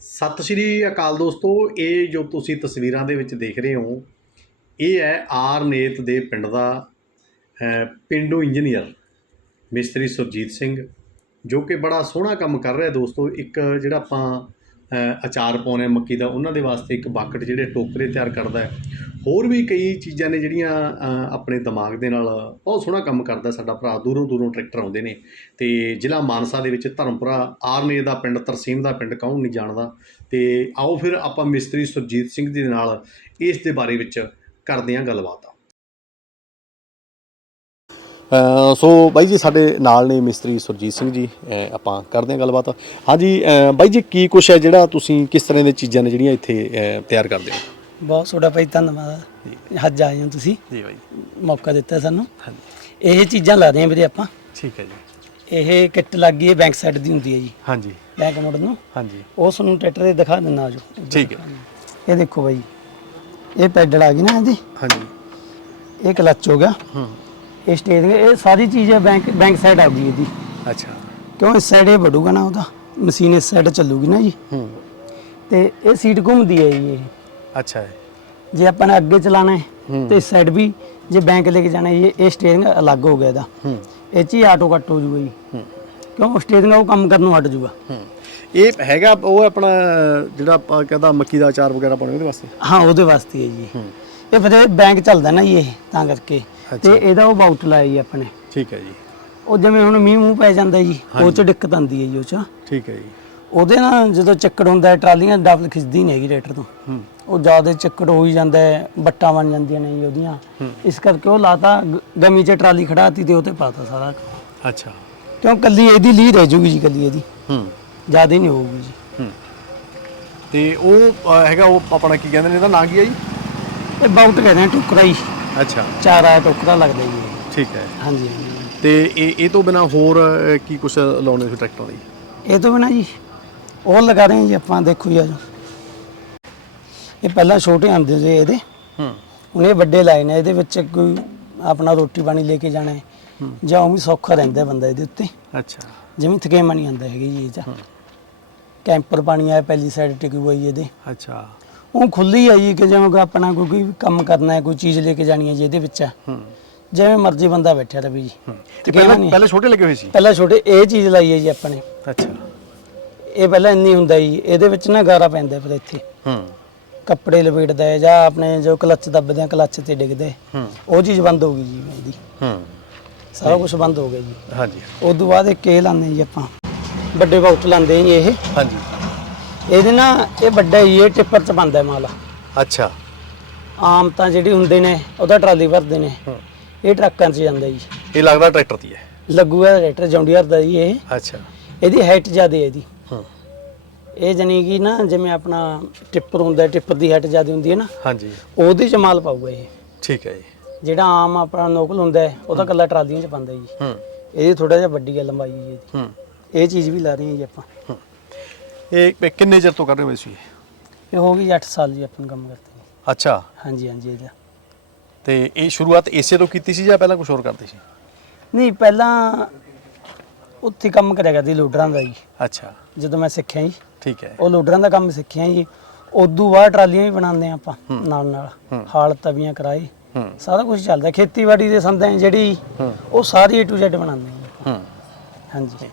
ਸਤਿ ਸ਼੍ਰੀ ਅਕਾਲ ਦੋਸਤੋ ਇਹ ਜੋ ਤੁਸੀਂ ਤਸਵੀਰਾਂ ਦੇ ਵਿੱਚ ਦੇਖ ਰਹੇ ਹੋ ਇਹ ਹੈ ਆਰ ਨੇਤ ਦੇ ਪਿੰਡ ਦਾ ਅਹ, ਪਿੰਡੂ ਇੰਜੀਨੀਅਰ ਮਿਸਤਰੀ ਸੁਰਜੀਤ ਸਿੰਘ ਜੋ ਕਿ ਬੜਾ ਸੋਹਣਾ ਕੰਮ ਕਰ ਰਿਹਾ ਦੋਸਤੋ। ਇੱਕ ਜਿਹੜਾ ਆਪਾਂ ਅਚਾਰ ਪਾਉਂਦੇ ਹਾਂ ਮੱਕੀ ਦਾ, ਉਹਨਾਂ ਦੇ ਵਾਸਤੇ ਇੱਕ ਬਾਕਟ ਜਿਹੜੇ ਟੋਕਰੇ ਤਿਆਰ ਕਰਦਾ ਹੈ। ਹੋਰ ਵੀ ਕਈ ਚੀਜ਼ਾਂ ਨੇ ਜਿਹੜੀਆਂ ਆਪਣੇ ਦਿਮਾਗ ਦੇ ਨਾਲ ਬਹੁਤ ਸੋਹਣਾ ਕੰਮ ਕਰਦਾ ਸਾਡਾ ਭਰਾ। ਦੂਰੋਂ ਦੂਰੋਂ ਟਰੈਕਟਰ ਆਉਂਦੇ ਨੇ ਤੇ ਜ਼ਿਲ੍ਹਾ ਮਾਨਸਾ ਦੇ ਵਿੱਚ ਧਰਮਪੁਰਾ, ਆਰਨੇ ਦਾ ਪਿੰਡ, ਤਰਸੀਮ ਦਾ ਪਿੰਡ, ਕੌਣ ਨਹੀਂ ਜਾਣਦਾ। ਤੇ ਆਓ ਫਿਰ ਆਪਾਂ ਮਿਸਤਰੀ ਸੁਰਜੀਤ ਸਿੰਘ ਜੀ ਦੇ ਨਾਲ ਇਸ ਦੇ ਬਾਰੇ ਵਿੱਚ ਕਰਦੇ ਹਾਂ ਗੱਲਬਾਤ। ਸੋ ਬਾਈ ਜੀ ਸਾਡੇ ਨਾਲ ਨੇ ਮਿਸਤਰੀ ਸੁਰਜੀਤ ਸਿੰਘ ਜੀ ਆਪਾਂ ਕਰਦੇ ਹਾਂ ਗੱਲਬਾਤ। ਹਾਂਜੀ ਬਾਈ ਜੀ ਕੀ ਕੁਛ ਹੈ ਜਿਹੜਾ ਤੁਸੀਂ ਕਿਸ ਤਰ੍ਹਾਂ ਦੀਆਂ ਚੀਜ਼ਾਂ ਨੇ ਜਿਹੜੀਆਂ ਇੱਥੇ ਤਿਆਰ ਕਰਦੇ ਹੋ? ਬਹੁਤ ਤੁਹਾਡਾ ਭਾਈ ਧੰਨਵਾਦ। ਅੱਜ ਆਏ ਹੋ ਤੁਸੀਂ। ਜੀ ਬਾਈ। ਮੌਕਾ ਦਿੱਤਾ ਸਾਨੂੰ। ਹਾਂਜੀ। ਇਹ ਚੀਜ਼ਾਂ ਲਾ ਰਹੇ ਆ ਵੀਰੇ ਆਪਾਂ। ਠੀਕ ਹੈ ਜੀ। ਇਹ ਕਿੱਟ ਲੱਗ ਗਈ ਹੈ ਬੈਂਕ ਸਾਈਡ ਦੀ ਹੁੰਦੀ ਹੈ ਜੀ। ਹਾਂਜੀ। ਬੈਂਕ ਮੋੜ ਨੂੰ। ਹਾਂਜੀ। ਉਹ ਤੁਹਾਨੂੰ ਟਰੈਕਟਰ ਦੇ ਦਿਖਾ ਦਿੰਦਾ ਆਜੋ ਠੀਕ ਹੈ। ਇਹ ਦੇਖੋ ਭਾਈ ਇਹ ਪੈਡਲ ਆ ਗਈ ਨਾ ਇਹਦੀ। ਹਾਂਜੀ। ਇਹ ਕਲੱਚ ਹੋ ਗਿਆ। ਹੂੰ। ਇਹ ਸਟੇਰਿੰਗ ਇਹ ਸਾਰੀ ਚੀਜ਼ ਬੈਂਕ ਬੈਂਕ ਸਾਈਡ ਆ ਗਈ ਇਹਦੀ। ਅੱਛਾ। ਕਿਉਂ ਇਸ ਸਾਈਡ ਇਹ ਵੜੂਗਾ ਨਾ ਉਹਦਾ? ਮਸ਼ੀਨ ਇਸ ਸਾਈਡ ਚੱਲੂਗੀ ਨਾ ਜੀ। ਹੂੰ। ਤੇ ਇਹ ਸੀਟ ਘੁੰਮਦੀ ਹੈ ਜੀ ਇਹ। ਅੱਛਾ ਹੈ ਜੇ ਆਪਾਂ ਨੇ ਅੱਗੇ ਚਲਾਣਾ ਹੈ ਹੂੰ। ਤੇ ਇਸ ਸਾਈਡ ਵੀ ਜੇ ਬੈਂਕ ਲੈ ਕੇ ਜਾਣਾ ਹੈ, ਇਹ ਇਹ ਸਟੀਅਰਿੰਗ ਅਲੱਗ ਹੋ ਗਿਆ ਇਹਦਾ। ਹੂੰ। ਇਹ 'ਚ ਹੀ ਆਟੋ ਕੱਟ ਹੋ ਜੂਗਾ ਜੀ। ਕਿਉਂ? ਸਟੀਅਰਿੰਗ ਉਹ ਕੰਮ ਕਰਨ ਨੂੰ ਹਟ ਜੂਗਾ। ਇਹ ਹੈਗਾ ਉਹ ਆਪਣਾ ਜਿਹੜਾ ਆਪਾਂ ਕਹਿੰਦਾ ਮੱਕੀ ਦਾ ਅਚਾਰ ਵਗੈਰਾ ਪਾਉਣੇ ਉਹਦੇ ਵਾਸਤੇ? ਹਾਂ ਉਹਦੇ ਵਾਸਤੇ ਹੈ ਜੀ। ਇਹ ਫਿਰ ਬੈਂਕ ਚੱਲਦਾ ਨਾ ਜੀ ਇਹ ਤਾਂ ਕਰਕੇ। ਤੇ ਇਹਦਾ ਉਹ ਬਾਊਟ ਲਾਇਆ ਜੀ ਆਪਣੇ। ਠੀਕ ਹੈ ਜੀ। ਉਹ ਜਿਵੇਂ ਹੁਣ ਮੀਂਹ ਮੂੰਹ ਪੈ ਜਾਂਦਾ ਜੀ ਉਹ ਚ ਦਿੱਕਤ ਆਉਂਦੀ ਹੈ ਜੀ ਉਹ ਚ। ਠੀਕ ਹੈ ਜੀ। ਉਹਦੇ ਨਾਲ ਜਦੋਂ ਚੱਕੜ ਹੁੰਦਾ ਹੈ ਟਰਾਲੀਆਂ ਡਬਲ ਖਿੱਚਦੀ ਨਹੀਂ ਹੈਗੀ ਰੇਟਰ ਤੋਂ। ਉਹ ਜ਼ਿਆਦਾ ਚੱਕੜ ਹੋ ਹੀ ਜਾਂਦਾ ਹੈ ਬੱਟਾਂ ਬਣ ਜਾਂਦੀਆਂ ਨੇ ਜੀ ਉਹਦੀਆਂ। ਇਸ ਕਰਕੇ ਉਹ ਲਾਤਾ ਗਮੀ 'ਚ ਟਰਾਲੀ ਖੜਾਤੀ ਤੇ ਉਹ ਤੇ ਪਾਤਾ ਸਾਰਾ। ਅੱਛਾ। ਕਿਉਂ ਕੱਲੀ ਇਹਦੀ ਲੀ ਰਹਿ ਜੂਗੀ ਜੀ ਕੱਲੀ ਇਹਦੀ। ਹੂੰ। ਜ਼ਿਆਦਾ ਨਹੀਂ ਹੋਊਗੀ ਜੀ। ਹੂੰ। ਤੇ ਉਹ ਹੈਗਾ ਉਹ ਆਪਣਾ ਕੀ ਕਹਿੰਦੇ ਨੇ ਇਹਦਾ ਨਾਂ ਕੀ ਹੈ ਜੀ? ਇਹ ਬਾਊਟ ਕਹਿੰਦੇ ਆ ਟੁਕਰਾ ਹੀ। ਅੱਛਾ। ਚਾਰ ਟੁਕਰਾ ਲੱਗਦਾ ਜੀ। ਇਹ। ਠੀਕ ਹੈ। ਹਾਂਜੀ ਹਾਂਜੀ। ਤੇ ਇਹ ਇਹ ਤੋਂ ਬਿਨਾ ਹੋਰ ਕੀ ਕੁਛ ਲਾਉਣੇ ਤੁਸੀਂ ਟਰੈਕਟਰਾਂ ਦੀ ਇਹ ਤੋਂ ਬਿਨਾ ਜੀ ਉਹ ਲਗਾ ਰਹੇ ਹਾਂ ਜੀ ਆਪਾਂ ਦੇਖੋ ਜੀ ਆਜੋ ਇਹ ਪਹਿਲਾਂ ਛੋਟੇ ਆਉਂਦੇ ਸੀ ਇਹਦੇ। ਹੂੰ। ਹੁਣ ਇਹ ਵੱਡੇ ਲਾਏ ਨੇ ਇਹਦੇ ਵਿੱਚ ਕੋਈ ਆਪਣਾ ਰੋਟੀ ਪਾਣੀ ਲੈ ਕੇ ਜਾਣਾ ਹੈ। ਜਾਂ ਉਹ ਵੀ ਸੌਖਾ ਰਹਿੰਦਾ ਬੰਦਾ ਇਹਦੇ ਉੱਤੇ। ਅੱਛਾ। ਜਿਵੇਂ ਥਕੇਮਾ ਨਹੀਂ ਆਉਂਦਾ ਹੈਗਾ ਜੀ ਇਹ ਚ। ਕੈਂਪਰ ਪਾਣੀ ਆਇਆ ਪਹਿਲੀ ਸਾਈਡ ਟਿਕੀ ਹੋਈ ਇਹਦੇ। ਅੱਛਾ। ਉਹ ਖੁੱਲੀ ਆਈ ਕਿ ਜਿਵੇਂ ਆਪਣਾ ਕੋਈ ਕੰਮ ਕਰਨਾ ਹੈ ਕੋਈ ਚੀਜ਼ ਲੈ ਕੇ ਜਾਣੀ ਹੈ ਜੀ ਇਹਦੇ ਵਿੱਚ। ਹੂੰ। ਜਿਵੇਂ ਮਰਜ਼ੀ ਬੰਦਾ ਬੈਠਿਆ ਰਵੇ ਜੀ। ਤੇ ਪਹਿਲਾਂ ਪਹਿਲਾਂ ਛੋਟੇ ਲੱਗੇ ਹੋਏ ਸੀ? ਪਹਿਲਾਂ ਛੋਟੇ ਇਹ ਚੀਜ਼ ਲਾਈ ਹੈ ਜੀ ਆਪਣੇ। ਅੱਛਾ। ਇਹ ਪਹਿਲਾਂ ਇੰਨੀ ਹੁੰਦਾ ਜੀ ਇਹਦੇ ਵਿੱਚ ਨਾ ਗਾਰਾ ਪੈਂਦਾ ਫਿਰ ਇੱਥੇ। ਹੂੰ। ਕੱਪੜੇ ਲਪੇਟਦਾ ਹੈ ਜਾਂ ਆਪਣੇ ਜੋ ਕਲੱਚ ਦੱਬਦੇ ਆ ਕਲੱਚ ਤੇ ਡਿੱਗਦੇ ਹੂੰ। ਉਹ ਚੀਜ਼ ਬੰਦ ਹੋ ਗਈ ਜੀ ਇਹਦੀ। ਹੂੰ। ਸਾਰਾ ਕੁਝ ਬੰਦ ਹੋ ਗਿਆ ਜੀ। ਹਾਂਜੀ। ਉਸ ਤੋਂ ਬਾਅਦ ਇੱਕ ਇਹ ਲਾਉਂਦੇ ਜੀ ਆਪਾਂ। ਵੱਡੇ ਬਾਕਸ ਲਾਉਂਦੇ ਜੀ ਇਹ। ਹਾਂਜੀ। ਇਹਦੇ ਨਾ ਇਹ ਵੱਡਾ ਹੀ ਇਹ ਟਿੱਪਰ ਚ ਬੰਦਾ ਮਾਲ। ਅੱਛਾ। ਆਮ ਤਾਂ ਜਿਹੜੀ ਹੁੰਦੇ ਨੇ ਉਹਦਾ ਟਰਾਲੀ ਭਰਦੇ ਨੇ। ਇਹ ਟਰੱਕਾਂ 'ਚ ਜਾਂਦਾ ਜੀ। ਇਹ ਲੱਗਦਾ ਟਰੈਕਟਰ ਦੀ ਹੈ। ਲੱਗੂਗਾ ਰੇਟਰ ਜੌਂਡੀਅਰ ਦਾ ਜੀ ਇਹ। ਅੱਛਾ। ਇਹਦੀ ਹਾਈਟ ਜ਼ਿਆਦਾ ਹੈ ਇਹਦੀ। ਹੂੰ। ਇਹ ਜਾਨੀ ਕਿ ਨਾ ਜਿਵੇਂ ਆਪਣਾ ਟਿੱਪਰ ਹੁੰਦਾ ਟਿੱਪਰ ਦੀ ਹਾਈਟ ਜ਼ਿਆਦਾ ਹੁੰਦੀ ਹੈ ਨਾ। ਹਾਂਜੀ। ਉਹਦੇ 'ਚ ਮਾਲ ਪਾਊਗਾ ਇਹ। ਠੀਕ ਹੈ ਜੀ। ਜਿਹੜਾ ਆਮ ਆਪਣਾ ਨੋਕਲ ਹੁੰਦਾ ਹੈ ਉਹ ਤਾਂ ਕੱਲਾ ਟਰਾਲੀਆਂ 'ਚ ਪਾਉਂਦਾ ਜੀ। ਹੂੰ। ਇਹ ਥੋੜਾ ਜਿਹਾ ਵੱਡੀ ਹੈ ਲੰਬਾਈ ਜੀ ਇਹਦੀ। ਹੂੰ। ਇਹ ਚੀਜ਼ ਵੀ ਲਾ ਰਹੇ ਹਾਂ ਜੀ ਆਪਾਂ। ਹੂੰ। ਇਹ ਇਹ ਕਿੰਨੇ ਚਿਰ ਤੋਂ ਕਰ ਰਹੇ ਹੋ ਤੁਸੀਂ ਇਹ ਹੋ ਗਈ 8 ਸਾਲ ਜੀ ਆਪਾਂ ਨੂੰ ਕੰਮ ਕਰਦੇ ਨੇ। ਅੱਛਾ। ਹਾਂਜੀ ਹਾਂਜੀ ਇਹਦਾ। ਤੇ ਇਹ ਸ਼ੁਰੂਆਤ ਇਸੇ ਤੋਂ ਕੀਤੀ ਸੀ ਜਾਂ ਪਹਿਲਾਂ ਕੁਝ ਹੋਰ ਕਰਦੇ ਸੀ? ਨਹੀਂ ਪਹਿਲਾਂ ਉੱਥੇ ਕੰਮ ਕਰਿਆ ਕਰਦੀ ਲੋਡਰਾਂ ਦਾ ਜੀ। ਅੱਛਾ। ਜਦੋਂ ਮੈਂ ਸਿੱਖਿਆ ਜੀ। ਠੀਕ ਹੈ। ਉਹ ਲੋਡਰਾਂ ਦਾ ਕੰਮ ਸਿੱਖਿਆ ਜੀ। ਉਦੋਂ ਬਾਅਦ ਟਰਾਲੀਆਂ ਵੀ ਬਣਾਉਂਦੇ ਆ ਆਪਾਂ ਨਾਲ ਨਾਲ। ਹਾਲ ਤਵੀਆਂ ਕਰਾਈ ਸਾਰਾ ਕੁਝ ਚੱਲਦਾ ਖੇਤੀਬਾੜੀ ਦੇ ਸੰਦਾਂ ਜਿਹੜੀ ਉਹ ਸਾਰੀ A to Z ਬਣਾਉਂਦੇ ਹੂੰ। ਹਾਂਜੀ।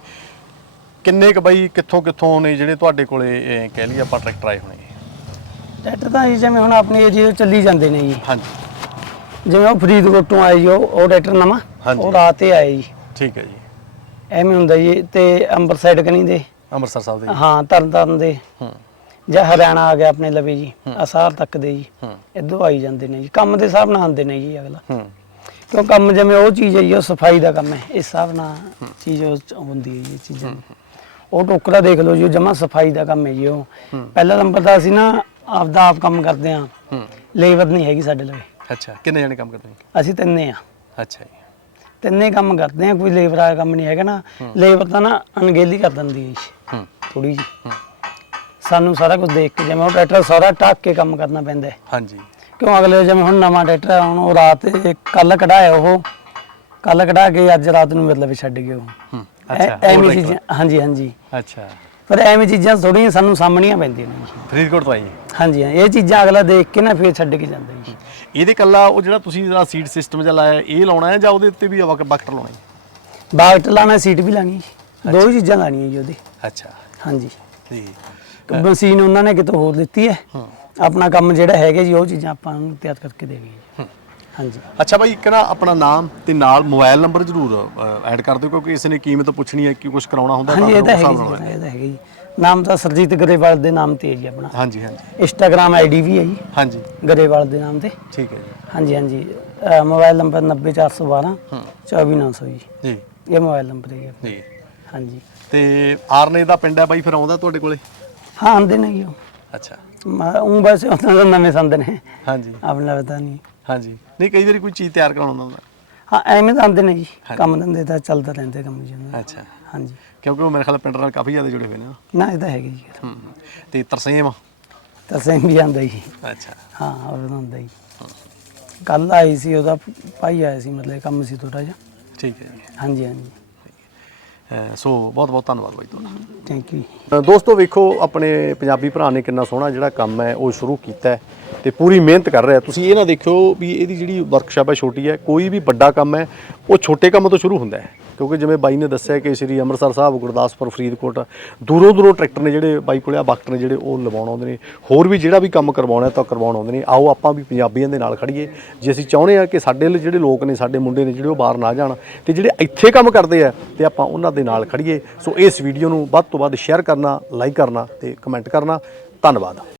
ਕਿੰਨੇ ਕ ਬਾਈ ਕਿੱਥੋਂ ਕਿੱਥੋਂ ਨੇ ਜਿਹੜੇ ਤੁਹਾਡੇ ਕੋਲੇ ਇਹ ਕਹਿ ਲਈ ਆਪਾਂ ਟਰੈਕਟਰ ਆਏ ਹੋਣੇ? ਟਰੈਕਟਰ ਤਾਂ ਜੀ ਜਿਵੇਂ ਹੁਣ ਆਪਣੇ ਏਰੀਏ ਤੋਂ ਚੱਲੀ ਜਾਂਦੇ ਨੇ ਜੀ। ਹਾਂਜੀ। ਜਿਵੇਂ ਉਹ ਫਰੀਦਕੋਟ ਤੋਂ ਆਏ ਜੀ ਉਹ ਉਹ ਟਰੈਕਟਰ ਨਵਾਂ ਹਾਂਜੀ। ਉਹ ਰਾਤ ਹੀ ਆਏ ਜੀ। ਠੀਕ ਹੈ ਜੀ। ਐਵੇਂ ਹੁੰਦਾ ਜੀ ਤੇ ਅੰਮ੍ਰਿਤ ਸਾਈਡ ਕਨੀ ਦੇ। ਅੰਮ੍ਰਿਤਸਰ ਸਾਹਿਬ ਦੇ ਹਾਂ ਤਰਨਤਾਰਨ ਦੇ। ਹੂੰ। ਜਾਂ ਹਰਿਆਣਾ ਆ ਗਿਆ ਆਪਣੇ ਲਵੇ ਜੀ ਅਸਾਰ ਤੱਕ ਦੇ ਜੀ ਹੂੰ। ਇਦੋਂ ਆਈ ਜਾਂਦੇ ਨੇ ਜੀ। ਕੰਮ ਦੇ ਹਿਸਾਬ ਨਾਲ ਆਉਂਦੇ ਨੇ ਜੀ ਅਗਲਾ। ਹੂੰ। ਕਿਉਂ ਕੰਮ ਜਿਵੇਂ ਉਹ ਚੀਜ਼ ਹੈ ਜੀ ਉਹ ਸਫ਼ਾਈ ਦਾ ਕੰਮ ਹੈ। ਇਸ ਹਿਸਾਬ ਨਾਲ ਚੀਜ਼ ਉਹ 'ਚ ਹੁੰਦੀ ਹੈ ਜੀ ਇਹ ਚੀਜ਼ਾਂ। ਉਹ ਟੋਕਰਾ ਦੇਖ ਲਓ ਜੀ ਜਮਾ ਸਫ਼ਾਈ ਦਾ ਕੰਮ ਹੈ ਜੀ ਉਹ। ਪਹਿਲਾ ਨੰਬਰ ਤਾਂ ਅਸੀਂ ਨਾ ਆਪਦਾ ਆਪ ਕੰਮ ਕਰਦੇ ਹੂੰ। ਲੇਬਰ ਨਹੀਂ ਹੈਗੀ ਸਾਡੇ ਲਵੇ। ਅੱਛਾ ਕਿੰਨੇ ਜਣੇ ਕੰਮ ਕਰਦੇ ਨੇ? ਅਸੀਂ ਤਿੰਨੇ ਆ ਅੱਛਾ ਜੀ। ਤਿੰਨੇ ਕੰਮ ਕਰਦੇ ਆ ਕੋਈ ਲੇਬਰ ਵਾਲਾ ਕੰਮ ਨਹੀਂ ਹੈਗਾ ਨਾ। ਲੇਬਰ ਤਾਂ ਨਾ ਅਣਗਹਿਲੀ ਕਰ ਦਿੰਦੀ ਹੈ ਜੀ। ਹੂੰ। ਥੋੜੀ ਜੀ ਸਾਨੂੰ ਸਾਰਾ ਕੁਝ ਦੇਖ ਕੇ ਜਿਵੇਂ ਉਹ ਟਰੈਕਟਰ ਸਾਰਾ ਟੱਕ ਕੇ ਕੰਮ ਕਰਨਾ ਪੈਂਦਾ ਹੈ। ਹਾਂਜੀ। ਕਿਉਂ ਅਗਲੇ ਜਿਵੇਂ ਹੁਣ ਨਵਾਂ ਟਰੈਕਟਰ ਆ ਹੁਣ ਉਹ ਰਾਤ ਕੱਲ ਕਢਾਇਆ ਉਹ ਕੱਲ ਕਢਾ ਕੇ ਅੱਜ ਰਾਤ ਨੂੰ ਮਤਲਬ ਛੱਡ ਗਏ ਉਹ। ਹੂੰ ਅੱਛਾ ਐਵੇਂ ਚੀਜ਼ਾਂ ਹਾਂਜੀ ਹਾਂਜੀ। ਅੱਛਾ। ਪਰ ਐਵੇਂ ਚੀਜ਼ਾਂ ਥੋੜੀਆਂ ਸਾਨੂੰ ਸਾਹਮਣੀਆਂ ਪੈਂਦੀਆਂ ਨੇ। ਫਰੀਦਕੋਟ ਤੋਂ ਜੀ ਹਾਂਜੀ ਹਾਂ ਇਹ ਚੀਜ਼ਾਂ ਅਗਲਾ ਦੇਖ ਕੇ ਨਾ ਫਿਰ ਛੱਡ ਕੇ ਜਾਂਦਾ ਜੀ। ਇਹਦੇ ਕੱਲਾ ਉਹ ਜਿਹੜਾ ਤੁਸੀਂ ਜਿਹੜਾ ਸੀਡ ਸਿਸਟਮ ਜਿਹਾ ਲਾਇਆ ਇਹ ਲਾਉਣਾ ਹੈ ਜਾਂ ਉਹਦੇ ਉੱਤੇ ਵੀ ਬਕਟਰ ਲਾਉਣਾ ਹੈ? ਬਾਗਟ ਲਾਣਾ ਸੀਟ ਵੀ ਲਾਣੀ ਦੋ ਹੀ ਚੀਜ਼ਾਂ ਲਾਣੀਆਂ ਜੀ ਉਹਦੇ। ਅੱਛਾ। ਹਾਂਜੀ। ਜੀ ਮਸ਼ੀਨ ਉਹਨਾਂ ਨੇ ਕਿਤੋਂ ਹੋਰ ਦਿੱਤੀ ਹੈ? ਆਪਣਾ ਕੰਮ ਜਿਹੜਾ ਹੈਗਾ ਜੀ ਉਹ ਚੀਜ਼ਾਂ ਆਪਾਂ ਨੂੰ ਤਿਆਰ ਕਰਕੇ ਦੇਣੀ ਜੀ। ਹਾਂਜੀ। ਅੱਛਾ ਬਾਈ ਇੱਕ ਨਾ ਆਪਣਾ ਨਾਮ ਤੇ ਨਾਲ ਮੋਬਾਈਲ ਨੰਬਰ ਜ਼ਰੂਰ ਐਡ ਕਰ ਦਿਓ ਕਿਉਂਕਿ ਇਸ ਨੇ ਕੀਮਤ ਪੁੱਛਣੀ ਹੈ ਕਿ ਕੁਝ ਕਰਾਉਣਾ ਹੁੰਦਾ ਹਾਂਜੀ ਇਹ ਫਿਰ ਤਾਂ ਉਸ ਹੈਗਾ ਹਿਸਾਬ ਨਾਲ ਜੀ ਇਹ ਤਾਂ ਹੈਗਾ ਜੀ। ਨਾਮ ਤਾਂ ਸਰਜੀਤ ਗਰੇਵਾਲ ਦੇ ਨਾਮ ਤੇ ਹੈ ਜੀ ਆਪਣਾ। ਹਾਂਜੀ ਹਾਂਜੀ। ਇੰਸਟਾਗ੍ਰam ਆਈਡੀ ਵੀ ਹੈ ਜੀ। ਹਾਂਜੀ। ਗਰੇਵਾਲ ਦੇ ਨਾਮ ਤੇ। ਠੀਕ ਹੈ ਜੀ। ਹਾਂਜੀ ਹਾਂਜੀ। ਮੋਬਾਈਲ ਨੰਬਰ 90412 24900 ਜੀ। ਜੀ। ਇਹ ਮੋਬਾਈਲ ਨੰਬਰ ਹੈ। ਜੀ। ਹਾਂਜੀ। ਤੇ ਆਰਨੇ ਦਾ ਪਿੰਡ ਹੈ ਬਾਈ ਫਿਰ ਆਉਂਦਾ ਤੁਹਾਡੇ ਕੋਲੇ? ਹਾਂ ਆਉਂਦੇ ਨੇ ਜੀ ਅੱਛਾ। ਉਹ ਬਸ ਉਹਨਾਂ ਦਾ ਨਵੇਂ ਸੰਦ ਨੇ। ਹਾਂਜੀ। ਆਪਣਾ ਪਤਾ ਨਹੀਂ। ਹਾਂਜੀ। ਨਹੀਂ ਕਈ ਵਾਰੀ ਕੋਈ ਚੀਜ਼ ਤਿਆਰ ਕਰਾਉਣਾ ਹੁੰਦਾ। ਹਾਂ ਐਵੇਂ ਤਾਂ ਆਉਂਦੇ ਨੇ ਜੀ। ਕੰਮ ਧੰਦੇ ਤਾਂ ਚੱਲਦਾ ਰਹਿੰਦੇ ਕੰਮ ਜੀ ਉਹਨਾਂ ਦਾ। ਅੱਛਾ। ਹਾਂਜੀ। ਕਿਉਂਕਿ ਉਹ ਮੇਰੇ ਖਿਆਲ ਪਿੰਡ ਨਾਲ ਕਾਫੀ ਜ਼ਿਆਦਾ ਜੁੜੇ ਹੋਏ ਨੇ। ਨਾ। ਇਹ ਤਾਂ ਹੈਗੇ ਜੀ। ਹੂੰ। ਤੇ ਤਰਸੇਮ? ਤਾਂ ਸੇਮ ਵੀ ਆਉਂਦਾ ਜੀ। ਅੱਛਾ। ਹਾਂ ਉਹ ਤਾਂ ਆਉਂਦਾ ਜੀ। ਕੱਲ ਆਈ ਸੀ ਉਹਦਾ ਭਾਈ ਆਇਆ ਸੀ ਮਤਲਬ ਕੰਮ ਸੀ ਥੋੜਾ ਜਿਹਾ। ਠੀਕ ਹੈ ਜੀ। ਹਾਂਜੀ ਹਾਂਜੀ। ਸੋ ਬਹੁਤ ਬਹੁਤ ਧੰਨਵਾਦ ਬਾਈ ਤੁਹਾਡਾ। ਥੈਂਕ ਯੂ ਦੋਸਤੋ ਵੇਖੋ ਆਪਣੇ ਪੰਜਾਬੀ ਭਰਾ ਨੇ ਕਿੰਨਾ ਸੋਹਣਾ ਜਿਹੜਾ ਕੰਮ ਹੈ ਉਹ ਸ਼ੁਰੂ ਕੀਤਾ ਹੈ ਤੇ ਪੂਰੀ ਮਿਹਨਤ ਕਰ ਰਿਹਾ। ਤੁਸੀਂ ਇਹ ਨਾ ਦੇਖਿਓ ਵੀ ਇਹਦੀ ਜਿਹੜੀ ਵਰਕਸ਼ਾਪ ਹੈ ਛੋਟੀ ਹੈ ਕੋਈ ਵੀ ਵੱਡਾ ਕੰਮ ਹੈ ਉਹ ਛੋਟੇ ਕੰਮ ਤੋਂ ਸ਼ੁਰੂ ਹੁੰਦਾ ਹੈ। ਕਿਉਂਕਿ ਜਿਵੇਂ ਬਾਈ ਨੇ ਦੱਸਿਆ ਕਿ ਸ੍ਰੀ ਅੰਮ੍ਰਿਤਸਰ ਸਾਹਿਬ, ਗੁਰਦਾਸਪੁਰ, ਫਰੀਦਕੋਟ ਦੂਰੋਂ ਦੂਰੋਂ ਟਰੈਕਟਰ ਨੇ ਜਿਹੜੇ ਬਾਈ ਕੋਲੇ ਆ ਬਾਕਟਰ ਨੇ ਜਿਹੜੇ ਉਹ ਲਵਾਉਣ ਆਉਂਦੇ ਨੇ। ਹੋਰ ਵੀ ਜਿਹੜਾ ਵੀ ਕੰਮ ਕਰਵਾਉਣਾ ਤਾਂ ਕਰਵਾਉਣ ਆਉਂਦੇ ਨੇ। ਆਓ ਆਪਾਂ ਵੀ ਪੰਜਾਬੀਆਂ ਦੇ ਨਾਲ ਖੜੀਏ ਜੇ ਅਸੀਂ ਚਾਹੁੰਦੇ ਆ ਕਿ ਸਾਡੇ ਜਿਹੜੇ ਲੋਕ ਨੇ, ਸਾਡੇ ਮੁੰਡੇ ਨੇ ਜਿਹੜੇ ਉਹ ਬਾਹਰ ਨਾ ਜਾਣ ਤੇ ਜਿਹੜੇ ਇੱਥੇ ਕੰਮ ਕਰਦੇ ਆ ਤੇ ਆਪਾਂ ਉਹਨਾਂ ਦੇ ਨਾਲ ਖੜੀਏ ਸੋ ਇਸ ਵੀਡੀਓ ਨੂੰ ਵੱਧ ਤੋਂ ਵੱਧ ਸ਼ੇਅਰ ਕਰਨਾ ਲਾਈਕ ਕਰਨਾ ਤੇ ਕਮੈਂਟ ਕਰਨਾ। ਧੰਨਵਾਦ।